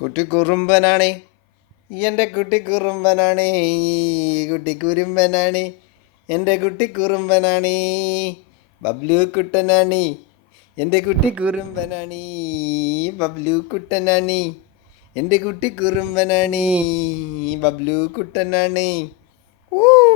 കുട്ടി കുറുമ്പനാണ്. എൻ്റെ കുട്ടി കുറുമ്പനാണ്. കുട്ടി കുറുമ്പനാണ്. എൻ്റെ കുട്ടി കുറുമ്പനാണ്. ബബ്ലു കുട്ടനാണ്. എൻ്റെ കുട്ടി കുറുമ്പനാണ്. ബബ്ലു കുട്ടനാണ്. എൻ്റെ കുട്ടി കുറുമ്പനാണ്. ബബ്ലു കുട്ടനാണ്. ഊ